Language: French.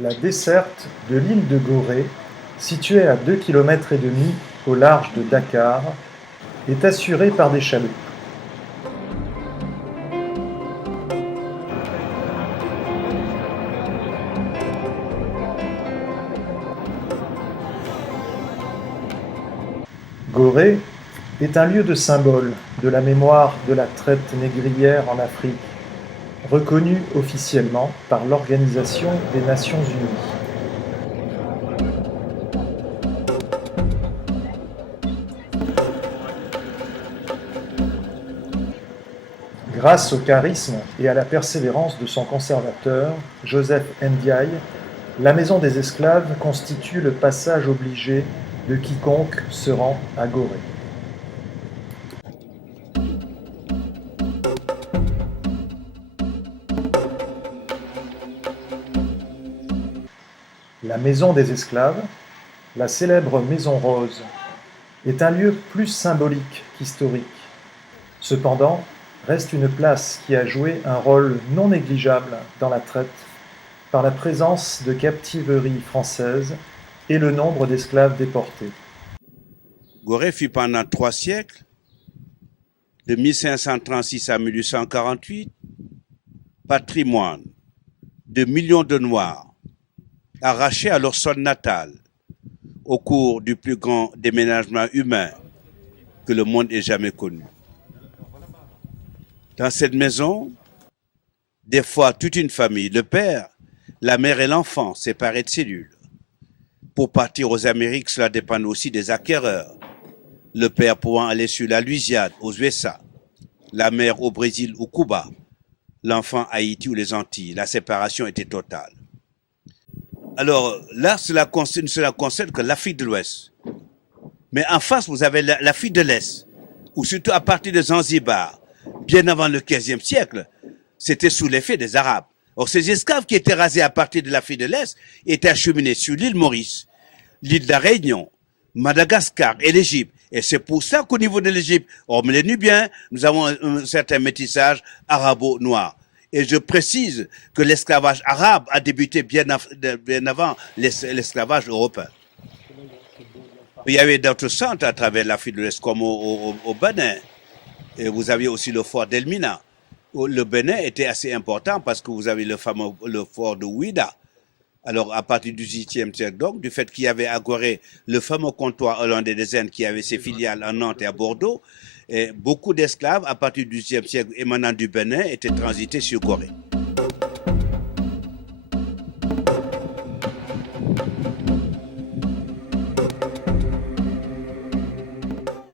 La desserte de l'île de Gorée, située à 2,5 km au large de Dakar, est assurée par des chaloupes. Gorée est un lieu de symbole de la mémoire de la traite négrière en Afrique, reconnu officiellement par l'Organisation des Nations Unies. Grâce au charisme et à la persévérance de son conservateur, Joseph Ndiaye, la maison des esclaves constitue le passage obligé de quiconque se rend à Gorée. La maison des esclaves, la célèbre Maison Rose, est un lieu plus symbolique qu'historique. Cependant, reste une place qui a joué un rôle non négligeable dans la traite par la présence de captiveries françaises et le nombre d'esclaves déportés. Gorée fut pendant 3 siècles, de 1536 à 1848, patrimoine de millions de Noirs arrachés à leur sol natal au cours du plus grand déménagement humain que le monde ait jamais connu. Dans cette maison, des fois toute une famille, le père, la mère et l'enfant séparés de cellules. Pour partir aux Amériques, cela dépend aussi des acquéreurs. Le père pouvant aller sur la Louisiane, aux USA, la mère au Brésil ou Cuba, l'enfant à Haïti ou les Antilles. La séparation était totale. Alors là, cela concerne que l'Afrique de l'Ouest. Mais en face, vous avez l'Afrique de l'Est, ou surtout à partir de Zanzibar, bien avant le XVe siècle, c'était sous l'effet des Arabes. Or, ces esclaves qui étaient rasés à partir de l'Afrique de l'Est étaient acheminés sur l'île Maurice, l'île de la Réunion, Madagascar et l'Égypte. Et c'est pour ça qu'au niveau de l'Égypte, hormis les Nubiens, nous avons un certain métissage arabo-noir. Et je précise que l'esclavage arabe a débuté bien avant l'esclavage européen. Il y avait d'autres centres à travers l'Afrique de l'Est, comme au Bénin. Et vous aviez aussi le fort d'Elmina. Le Bénin était assez important parce que vous avez le fort de Ouida. Alors, à partir du XVIIIe siècle, donc, du fait qu'il y avait à Gorée le fameux comptoir hollandais des Indes qui avait ses filiales à Nantes et à Bordeaux, et beaucoup d'esclaves, à partir du XVIIe siècle émanant du Bénin, étaient transités sur Gorée.